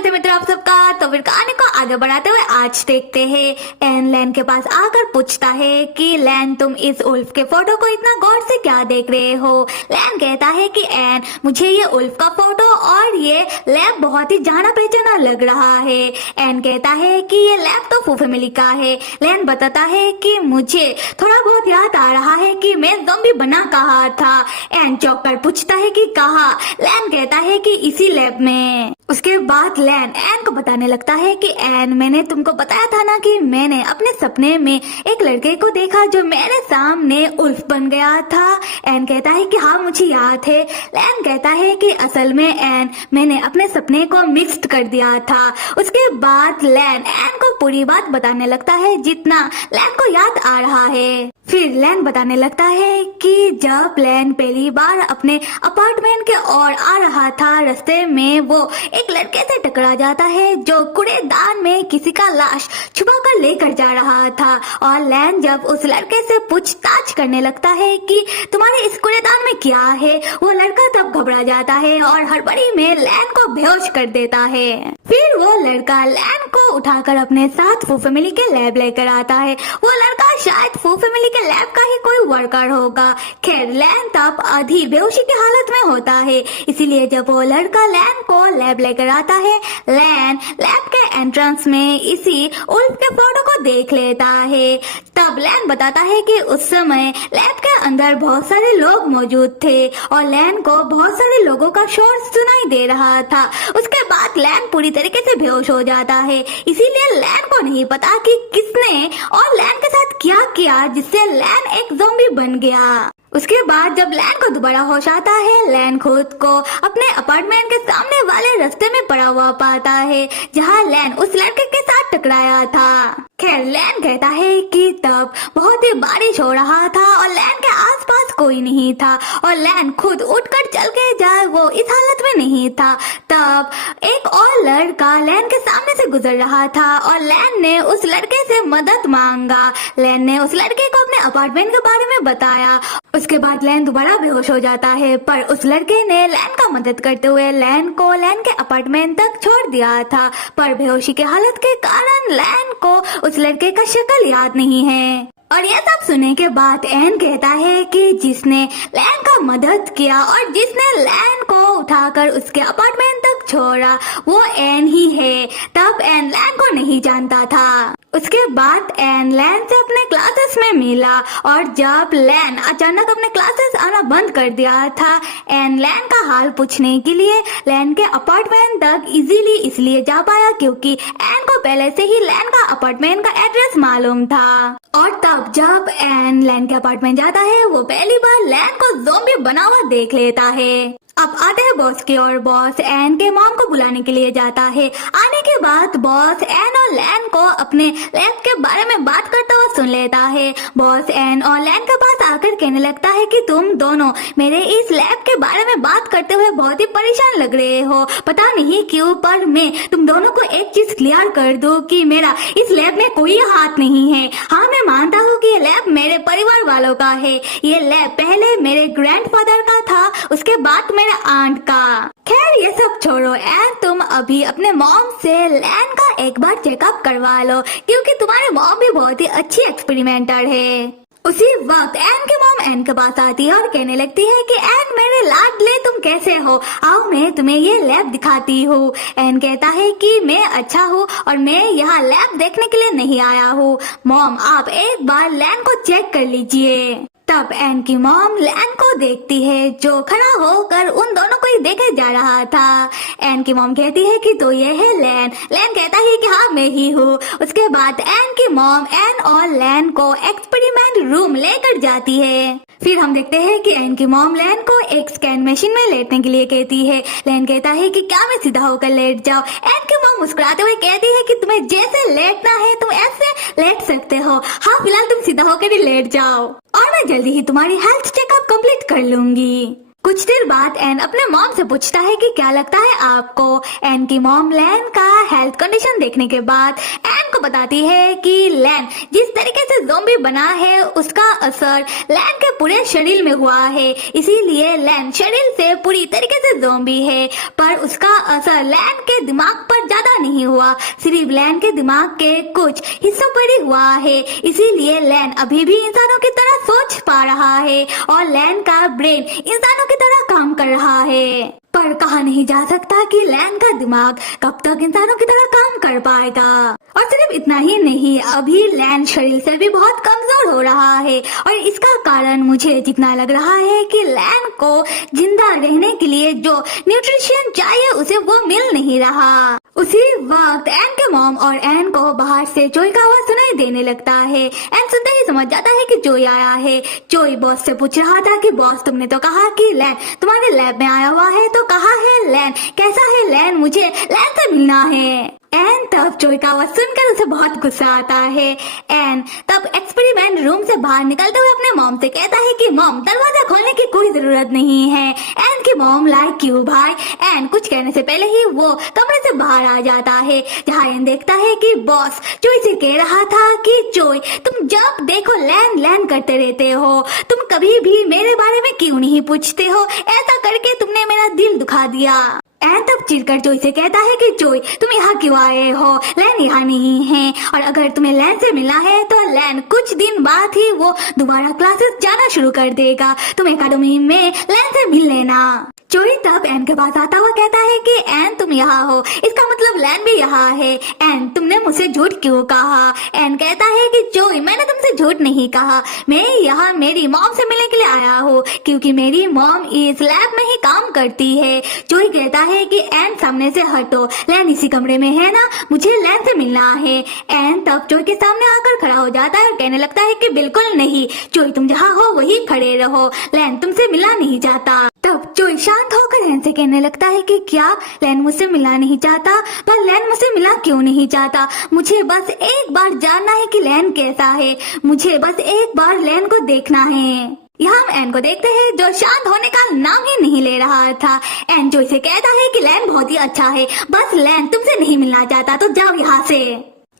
स्वागत है मित्रों आप सबका। तो फिर कहानी को आगे बढ़ाते हुए आज देखते हैं एन लैन के पास आकर पूछता है कि लैन तुम इस उल्फ के फोटो को इतना गौर से क्या देख रहे हो। लैन कहता है कि एन मुझे ये उल्फ का फोटो और ये लैब बहुत ही जाना पहचाना लग रहा है। एन कहता है कि ये लैब तो फू फैमिली का है। लैन बताता है कि मुझे थोड़ा बहुत याद आ रहा है कि मैं ज़ॉम्बी बना कहा था। एन चौंक कर पूछता है कि कहा। लैन कहता है कि इसी लैब में। उसके बाद लैन एन को बताने लगता है कि एन मैंने तुमको बताया था ना कि मैंने अपने सपने में एक लड़के को देखा जो मेरे सामने उल्फ बन गया था। एन कहता है कि हाँ मुझे याद है। लैन कहता है कि असल में एन मैंने अपने सपने को मिक्स्ड कर दिया था। उसके बाद लैन एन को पूरी बात बताने लगता है जितना लैन को याद आ रहा है। फिर लैन बताने लगता है कि जब लैन पहली बार अपने अपार्टमेंट के ओर आ रहा था रास्ते में वो एक लड़के से टकरा जाता है जो कूड़ेदान में किसी का लाश छुपा कर लेकर जा रहा था। और लैन जब उस लड़के से पूछताछ करने लगता है कि तुम्हारे इस कूड़ेदान में क्या है, वो लड़का तब घबरा जाता है और हड़बड़ी में लैन को बेहोश कर देता है। फिर वो लड़का लैन को उठाकर अपने साथ फू फैमिली के लैब लेकर आता है। वो लड़का शायद फू फैमिली के लैब का ही कोई वर्कर होगा। खैर लैन तब आधी बेहोशी की हालत में होता है, इसीलिए जब वो लड़का लैन को लैब लेकर आता है लैन लैब के एंट्रेंस में इसी उल्फ के फोटो को देख लेता है। तब लैन बताता है कि उस समय लैब के अंदर बहुत सारे लोग मौजूद थे और लैन को बहुत सारे लोगों का शोर सुनाई दे रहा था। उसके बाद लैन पूरी तरीके से बेहोश हो जाता है, इसीलिए लैन को नहीं पता कि किसने और लैन के साथ क्या किया जिससे लैन एक ज़ॉम्बी बन गया। उसके बाद जब लैन को दोबारा होश आता है लैन खुद को अपने अपार्टमेंट के सामने वाले रास्ते में पड़ा हुआ पाता है जहां लैन उस लड़के के साथ टकराया था। खैर लैन कहता है कि तब बहुत ही बारिश हो रहा था और लैन के आसपास कोई नहीं था और लैन खुद उठकर चल के जाए वो इस हालत में नहीं था। तब एक और लड़का लैन के सामने से गुजर रहा था और लैन ने उस लड़के से मदद मांगा। लैन ने उस लड़के को अपने अपार्टमेंट के बारे में बताया। उसके बाद लैन दोबारा बेहोश हो जाता है, पर उस लड़के ने लैन का मदद करते हुए लैन को लैन के अपार्टमेंट तक छोड़ दिया था। पर बेहोशी की हालत के कारण लैन को उस लड़के का शक्ल याद नहीं है। और यह सब सुनने के बाद एन कहता है कि जिसने लैन का मदद किया और जिसने लैन को उठाकर उसके अपार्टमेंट तक छोड़ा वो एन ही है। तब एन लैन को नहीं जानता था। उसके बाद एन लैन से अपने क्लासेस में मिला और जब लैन अचानक अपने क्लासेस आना बंद कर दिया था एन लैन का हाल पूछने के लिए लैन के अपार्टमेंट तक इजीली इसलिए जा पाया क्योंकि एन को पहले से ही लैन का अपार्टमेंट का एड्रेस मालूम था। और तब जब एन लैन के अपार्टमेंट जाता है वो पहली बार लैन को ज़ॉम्बी बना हुआ देख लेता है। अब आते हैं बॉस की और बॉस एन के मॉम को बुलाने के लिए जाता है। आने के बाद बॉस एन और लैन को अपने लैब के बारे में बात करता हुआ सुन लेता है। बॉस एन और लैन के पास आकर कहने लगता है कि तुम दोनों मेरे इस लैब के बारे में बात करते हुए बहुत ही परेशान लग रहे हो। पता नहीं क्यों पर मैं तुम दोनों को एक चीज क्लियर कर दूं कि मेरा इस लैब में कोई हाथ नहीं है। हाँ मैं मानता हूँ कि ये लैब मेरे परिवार वालों का है। ये लैब पहले मेरे ग्रैंडफादर का था, उसके बाद मेरे आंट का। खैर ये सब छोड़ो एन, तुम अभी अपने मॉम से लैन का एक बार चेकअप करवा लो क्योंकि तुम्हारे मॉम भी बहुत ही अच्छी एक्सपेरिमेंटर है। उसी वक्त एन की मॉम एन के पास आती है और कहने लगती है कि एन मेरे लाडले तुम कैसे हो, आओ मैं तुम्हें ये लैब दिखाती हूँ। एन कहता है कि मैं अच्छा हूँ और मैं यहाँ लैब देखने के लिए नहीं आया हूँ। मॉम आप एक बार लैन को चेक कर लीजिए। तब एन की मॉम लैन को देखती है जो खड़ा होकर उन दोनों को ही देखे जा रहा था। एन की मॉम कहती है कि तो ये है लैन। लैन कहता है कि हाँ मैं ही हूँ। उसके बाद एन की मॉम एन और लैन को एक्सपेरिमेंट रूम लेकर जाती है। फिर हम देखते हैं कि एन की मॉम लैन को एक स्कैन मशीन में लेटने के लिए कहती है। लैन कहता है कि क्या मैं सीधा होकर लेट जाऊँ। एन की मॉम मुस्कुराते हुए कहती है कि तुम्हें जैसे लेटना है तुम ऐसे लेट सकते हो। हाँ फिलहाल तुम सीधा होकर ही लेट जाओ और मैं जल्दी ही तुम्हारी हेल्थ चेकअप कंप्लीट कर लूंगी। कुछ देर बाद एन अपने मॉम से पूछता है कि क्या लगता है आपको। एन की मॉम लैन का हेल्थ कंडीशन देखने के बाद एन को को बताती है कि लैन जिस तरीके से ज़ॉम्बी बना है उसका असर लैन के पूरे शरीर में हुआ है, इसीलिए लैन शरीर से पूरी तरीके से ज़ॉम्बी है। पर उसका असर लैन के दिमाग पर ज्यादा नहीं हुआ, सिर्फ लैन के दिमाग के कुछ हिस्सों पर ही हुआ है, इसीलिए लैन अभी भी इंसानों की तरह सोच पा रहा है और लैन का ब्रेन इंसानों की तरह काम कर रहा है। पर कहा नहीं जा सकता कि लैन का दिमाग कब तक इंसानों की तरह काम कर पाएगा। और सिर्फ इतना ही नहीं, अभी लैन शरीर से भी बहुत कमजोर हो रहा है और इसका कारण मुझे जितना लग रहा है कि लैन को जिंदा रहने के लिए जो न्यूट्रिशन चाहिए उसे वो मिल नहीं रहा। उसी वक्त एन के मॉम और एन को बाहर से जोई का आवाज सुनाई देने लगता है। एन सुनते ही समझ जाता है कि जोई आया है। जोई बॉस से पूछ रहा था कि बॉस तुमने तो कहा कि लैन तुम्हारे लैब में आया हुआ है, तो कहाँ है लैन, कैसा है लैन, मुझे लैन से मिलना है। एन तब जोई का आवाज सुनकर उसे बहुत गुस्सा आता है। एन तब एक्सपेरिमेंट रूम से बाहर निकलते हुए अपने मॉम से कहता है कि मॉम दरवाजा खोलने की कोई जरूरत नहीं है। एन की मॉम लाइक क्यों भाई। एन कुछ कहने से पहले ही वो कमरे से बाहर आ जाता है, जहाँ एन देखता है कि बॉस जोई से कह रहा था कि जोई तुम जब देखो लैन लैन करते रहते हो, तुम कभी भी मेरे बारे में क्यों नहीं पूछते हो, ऐसा करके तुमने मेरा दिल दुखा दिया। एन तब चिढ़कर जोई से कहता है कि जोई तुम यहाँ क्यों आए हो, लैन यहाँ नहीं है और अगर तुम्हें लैन से मिलना है तो लैन कुछ दिन बाद ही वो दोबारा क्लासेस जाना शुरू कर देगा, तुम एकेडमी में लैन से मिल लेना। जोई तब एन के पास आता हुआ कहता है कि एन तुम यहाँ हो, इसका मतलब लैन भी यहाँ है। एन तुमने मुझसे झूठ क्यों कहा। एन कहता है कि जोई मैंने तुमसे झूठ नहीं कहा, मैं यहाँ मेरी मॉम से मिलने के लिए आया हूँ क्योंकि मेरी मॉम इस लैब में ही काम करती है। जोई कहता है कि एन सामने से हटो, लैन इसी कमरे में है ना, मुझे लैन से मिलना है। एन तब जोई के सामने आकर खड़ा हो जाता है और कहने लगता है कि बिल्कुल नहीं जोई, तुम जहाँ हो वही खड़े रहो, लैन तुमसे मिलना नहीं चाहता। तब जोई शांत होकर एन से कहने लगता है कि क्या लैन मुझसे मिलना नहीं चाहता, पर लैन मुझसे मिलना क्यों नहीं चाहता, मुझे बस एक बार जानना है कि लैन कैसा है, मुझे बस एक बार लैन को देखना है। यहाँ हम एन को देखते हैं जो शांत होने का नाम ही नहीं ले रहा था। एन जोई से कहता है कि लैन बहुत ही अच्छा है, बस लैन तुमसे नहीं मिलना चाहता तो जाओ यहाँ से।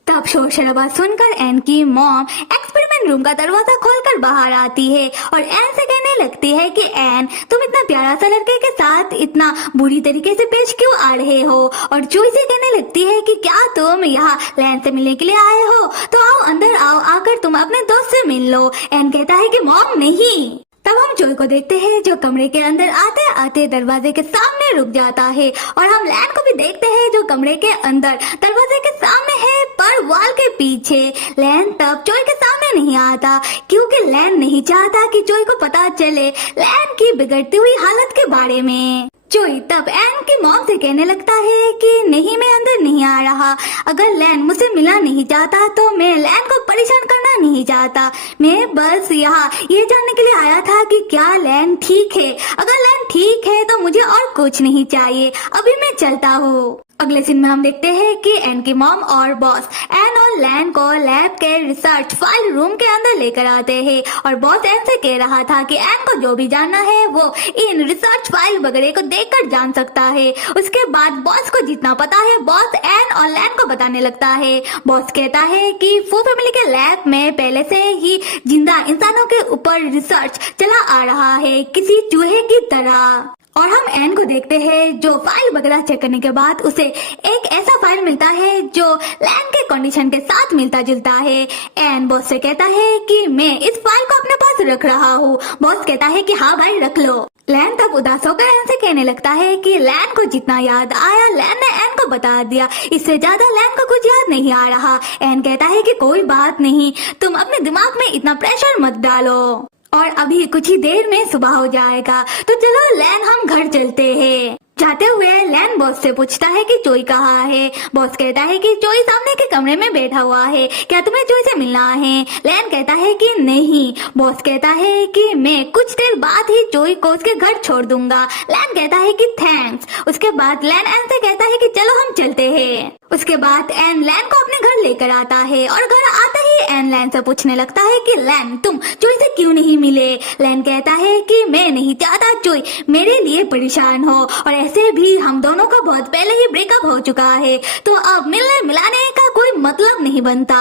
तब शोर शराबा सुनकर एन की मॉम एक्सपेरिमेंट रूम का दरवाजा खोलकर बाहर आती है और एन से कहने लगती है कि एन तुम इतना प्यारा सा लड़के के साथ इतना बुरी तरीके से पेश क्यों आ रहे हो। और जोई से कहने लगती है कि क्या तुम यहाँ लैन से मिलने के लिए आए हो, तो आओ अंदर आओ, आकर तुम अपने दोस्त से मिल लो। एन कहता है कि मॉम नहीं। तब हम जोई को देखते हैं जो कमरे के अंदर आते आते दरवाजे के सामने रुक जाता है और हम लैन को भी देखते हैं जो कमरे के अंदर दरवाजे के सामने है पर वॉल के पीछे। लैन तब जोई के सामने नहीं आता क्योंकि लैन नहीं चाहता कि जोई को पता चले लैन की बिगड़ती हुई हालत के बारे में। जोई तब एन की मॉम से कहने लगता है कि नहीं मैं अंदर नहीं आ रहा, अगर लैन मुझसे मिलना नहीं चाहता तो मैं लैन को परेशान करना नहीं चाहता, मैं बस यहाँ ये जानने के लिए आया था कि क्या लैन ठीक है, अगर लैन ठीक है तो मुझे और कुछ नहीं चाहिए, अभी मैं चलता हूँ। अगले सीन में हम देखते हैं कि एन की मॉम और बॉस एन और लैन को लैब के रिसर्च फाइल रूम के अंदर लेकर आते हैं और बॉस एन से कह रहा था कि एन को जो भी जानना है वो इन रिसर्च फाइल वगैरह को देखकर जान सकता है। उसके बाद बॉस को जितना पता है बॉस एन और लैन को बताने लगता है। बॉस कहता है कि फू फैमिली के लैब में पहले से ही जिंदा इंसानों के ऊपर रिसर्च चला आ रहा है किसी चूहे की तरह। और हम एन को देखते हैं जो फाइल वगैरह चेक करने के बाद उसे एक ऐसा फाइल मिलता है जो लैन के कंडीशन के साथ मिलता जुलता है। एन बॉस से कहता है कि मैं इस फाइल को अपने पास रख रहा हूँ। बॉस कहता है कि हाँ भाई रख लो। लैन तब उदास होकर एन से कहने लगता है कि लैन को जितना याद आया लैन ने एन को बता दिया, इससे ज्यादा लैन को कुछ याद नहीं आ रहा। एन कहता है कि कोई बात नहीं, तुम अपने दिमाग में इतना प्रेशर मत डालो और अभी कुछ ही देर में सुबह हो जाएगा, तो चलो लैन हम घर चलते हैं। जाते हुए लैन बॉस से पूछता है कि जोई कहाँ है। बॉस कहता है कि जोई सामने के कमरे में बैठा हुआ है, क्या तुम्हें जोई से मिलना है। लैन कहता है कि नहीं। बॉस कहता है कि मैं कुछ देर बाद ही जोई को उसके घर छोड़ दूंगा। लैन कहता है कि थैंक्स। उसके बाद लैन एन से कहता है कि चलो हम चलते हैं। उसके बाद एन लैन को अपने घर लेकर आता है और घर आते ही एन लैन से पूछने लगता है कि लैन तुम चुई से क्यों नहीं मिले। लैन कहता है कि मैं नहीं चाहता चुई मेरे लिए परेशान हो और ऐसे भी हम दोनों का बहुत पहले ही ब्रेकअप हो चुका है, तो अब मिलने मिलाने का कोई मतलब नहीं बनता।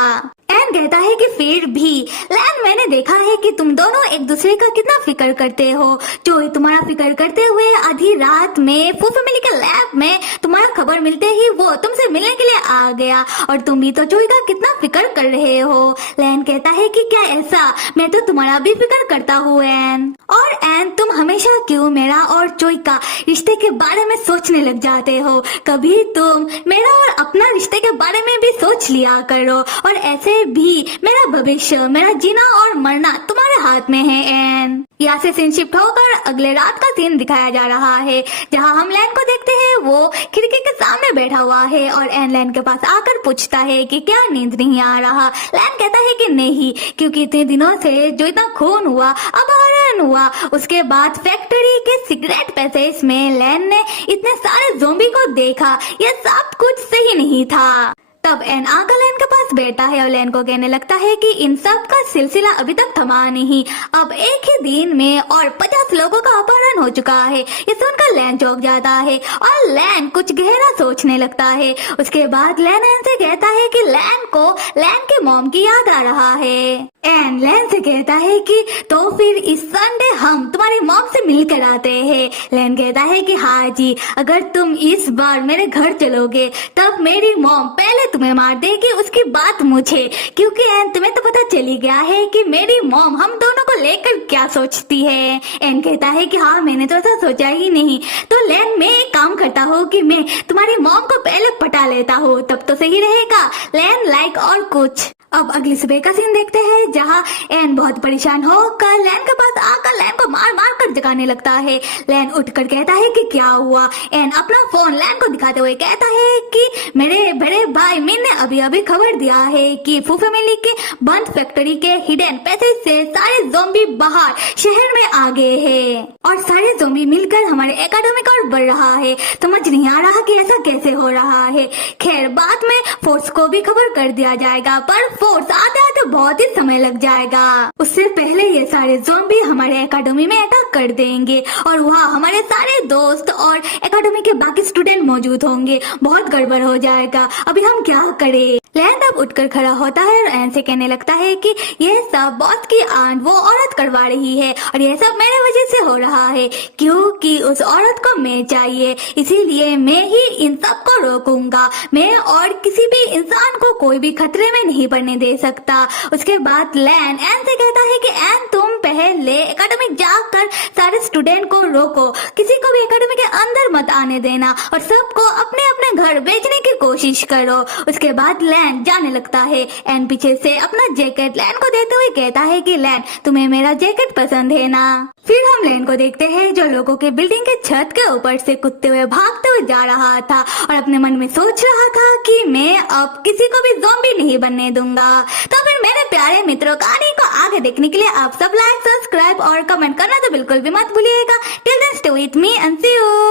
एन कहता है कि फिर भी लैन मैंने देखा है कि तुम दोनों एक दूसरे का कितना फिक्र करते हो। चोई तुम्हारा फिक्र करते हुए आधी रात में फू फैमिली के लैब में तुम्हारा खबर मिलते ही वो तुमसे मिलने के लिए आ गया और तुम भी तो चोई का कितना फिक्र कर रहे हो। लैन कहता है कि क्या ऐसा, मैं तो तुम्हारा भी फिक्र करता हूँ एन। और एन तुम हमेशा क्यों मेरा और चोई का रिश्ते के बारे में सोचने लग जाते हो, कभी तुम मेरा और अपना रिश्ते के बारे में भी सोच लिया करो। और ऐसे भी मेरा भविष्य, मेरा जीना और मरना तुम्हारे हाथ में है एन। यहाँ से सीन शिफ्ट होकर अगले रात का सीन दिखाया जा रहा है, जहाँ हम लैन को देखते हैं वो खिड़की के सामने बैठा हुआ है और एन लैन के पास आकर पूछता है कि क्या नींद नहीं आ रहा। लैन कहता है कि नहीं, क्योंकि इतने दिनों से जो इतना खून हुआ, अपहरण हुआ, उसके बाद फैक्ट्री के सिगरेट पैसेज में लैन ने इतने सारे ज़ोंबी को देखा, ये सब कुछ सही नहीं था। तब एन आकर लैन के पास बैठा है और लैन को कहने लगता है कि इन सब का सिलसिला अभी तक थमा नहीं, अब एक ही दिन में और 50 लोगों का अपहरण हो चुका है। ये सुनकर लैन चौंक जाता है और लैन कुछ गहरा सोचने लगता है। उसके बाद लैन एन से कहता है कि लैन को लैन के मॉम की याद आ रहा है। एन लैन से कहता है कि तो फिर इस संडे हम तुम्हारी मॉम से मिलकर आते हैं। लैन कहता है कि हाँ जी, अगर तुम इस बार मेरे घर चलोगे तब मेरी मॉम पहले तुम्हें मार देगी, उसकी बात मुझे, क्योंकि एन तुम्हें तो पता चली गया है कि मेरी मॉम हम दोनों को लेकर क्या सोचती है। एन कहता है कि हाँ मैंने तो ऐसा सोचा ही नहीं। तो लैन मैं एक काम करता हूँ कि मैं तुम्हारी मॉम को पहले पटा लेता हूँ, तब तो सही रहेगा। लैन लाइक और कुछ। अब अगली सुबह का सीन देखते हैं, जहाँ एन बहुत परेशान होकर लैन के पास आकर लैन को मार मार कर जगाने लगता है। लैन उठकर कहता है कि क्या हुआ। एन अपना फोन लैन को दिखाते हुए कहता है कि मेरे बड़े भाई मिन ने अभी अभी खबर दिया है कि फू फैमिली के बंद फैक्ट्री के हिडन पैसेज से सारे ज़ोंबी बाहर शहर में आ गए हैं और सारे ज़ोंबी मिलकर हमारे एकेडमी को बढ़ रहा है। समझ नहीं आ रहा कि ऐसा कैसे हो रहा है। खैर बाद में फोर्स को भी खबर कर दिया जाएगा, पर फोर्स आते आते बहुत ही समय लग जाएगा। उससे पहले ये सारे ज़ोंबी हमारे एकेडमी में अटैक कर देंगे और वहाँ हमारे सारे दोस्त और एकेडमी के बाकी स्टूडेंट मौजूद होंगे। बहुत गड़बड़ हो जाएगा, अभी हम क्या करें। लैन अब उठकर खड़ा होता है और एन से कहने लगता है कि यह सब बॉस की आंट वो औरत करवा रही है और यह सब मेरे वजह से हो रहा है, क्योंकि उस औरत को मैं चाहिए, इसीलिए मैं ही इन सब को रोकूंगा। मैं और किसी भी इंसान को कोई भी खतरे में नहीं पड़ने दे सकता। उसके बाद लैन एन से कहता है कि एन तुम पहले एकेडमी जाकर सारे स्टूडेंट को रोको, किसी को भी एकेडमी के अंदर मत आने देना और सबको अपने अपने घर भेजने की कोशिश करो। उसके बाद लैन जाने लगता है। एन पीछे से अपना जैकेट लैन को देते हुए कहता है कि लैन तुम्हें मेरा जैकेट पसंद है ना। फिर हम लैन को देखते हैं जो लोगों के बिल्डिंग के छत के ऊपर से कूदते हुए भागते हुए जा रहा था और अपने मन में सोच रहा था कि मैं अब किसी को भी ज़ॉम्बी नहीं बनने दूंगा। तो फिर मेरे प्यारे मित्रों, कहानी को आगे देखने के लिए आप सब लाइक, सब्सक्राइब और कमेंट करना तो बिल्कुल भी मत भूलिएगा। Till then stay with me and see you.